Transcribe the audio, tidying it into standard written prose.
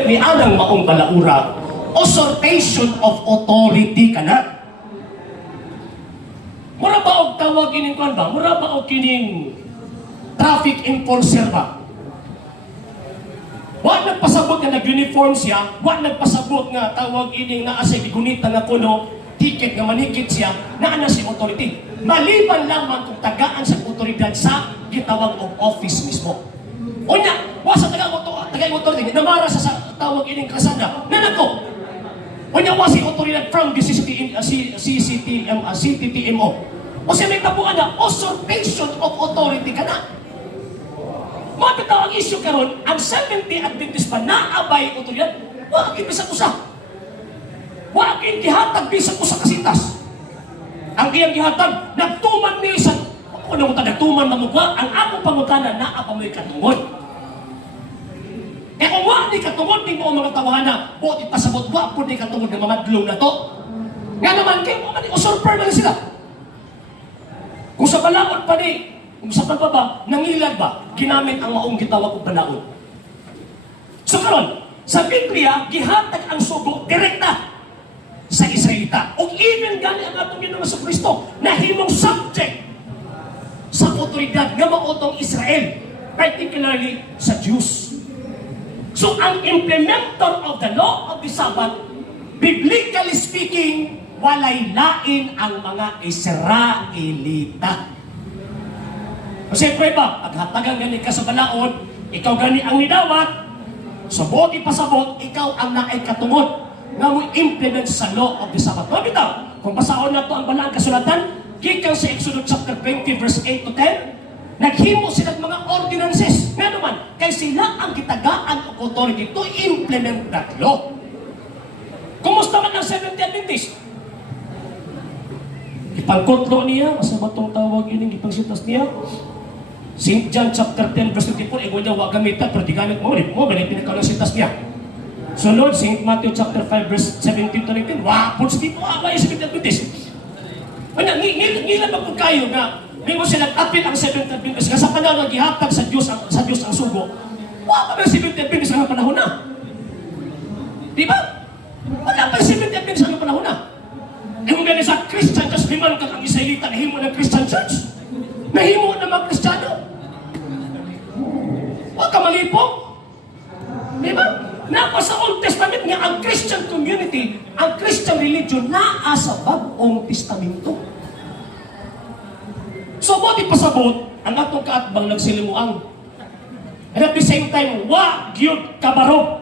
Ni anang maong balaura, usurpation of authority ka na. Mura ba og tawag ining kwan ba? Mura ba og kining traffic enforcer ba? Wa nagpasabot nga nag-uniform siya, wa nagpasabot nga tawag ining naa sa gigunita nga kuno, ticket nga manikit siya, naa na si authority. Maliban lamang kung tagaan sa otoridad sa gitawag og office mismo. Unya, wa sa tagang authority, namara sa tawag ining kasada, nanako. Unya, wa si otoridad from the CTTMO. O siya may tabuan na, usurpation of authority ka na. Matataw ang issue karon, ang 70 Adventist pa naabay otoridad, wa ang bisag-usa. Wa ang gihatag bisag-usa kasitas. Ang iyang gihatag, nagtuman niya sa kung ano nagtuman na mukha, ang akong pangutana na apa mo'y katungod. Eh kung wa di katungod, di mo mga tawahan na, o ipasabot, wa po di katungod ng mga dulong na to. Nga naman, kayo mo usurper na sila. Kung sa balaod pa di, kung sa pa ba, nangilag ba, ginamit ang maong gitawag o balaod. So karon, sa Biblia, gihatag ang sugo direkta sa Israelita. O even gani ang atong Ginoong Jesucristo na himong subject sa otoridad nga maotong Israel, particularly sa Jews. So, ang implementer of the law of the Sabbath, biblically speaking, walay lain ang mga Israelita. Kasi ba, paghatagang gani ka sa balaod, ikaw gani ang nidawat, sabot ipasabot, ikaw ang naay katungod nga mo implement sa law of the Sabbath. Mabitaw, kung basahon na to ang balaang kasulatan, gikan sa Exodus chapter 20 verse 8 to 10, naghimo sila mga ordinances. Nga naman, kay sila ang kitagaan o authority to implement that law. Kumusta man ang Seventh Adventist? Ipangkotlo niya, asa ba itong tawag yun, ipangsitas niya? St. John chapter 10 verse 24, ego niya wag gamitan, pero di gamit mo, ganit pinakalang sitas niya. Sunod, St. Matthew chapter 5 verse 17 to 19, wapon sa dito, yung Seventh Adventist. Kanya, ngilan ba po kayo na hindi mo sila tapin ang Seventh Adventist kasi sa panahon ng gihatag sa Diyos ang sugo. Wala pa yung Seventh Adventist ang panahon na. Di ba? Wala pa yung Seventh Adventist ang panahon na. E kung ganun sa Christian Church, himan ka ang Israelita, nahimo ng Christian Church. Nahimo ng mga Kristiyano. Huwag ka malipong. Di ba? Napa sa Old Testament nga ang Christian community, ang Christian religion, naa sa Bagong Testamento. So, what ipasabot, ang atong kaatbang nagsilimuang. And at the same time, wa gyud kabarog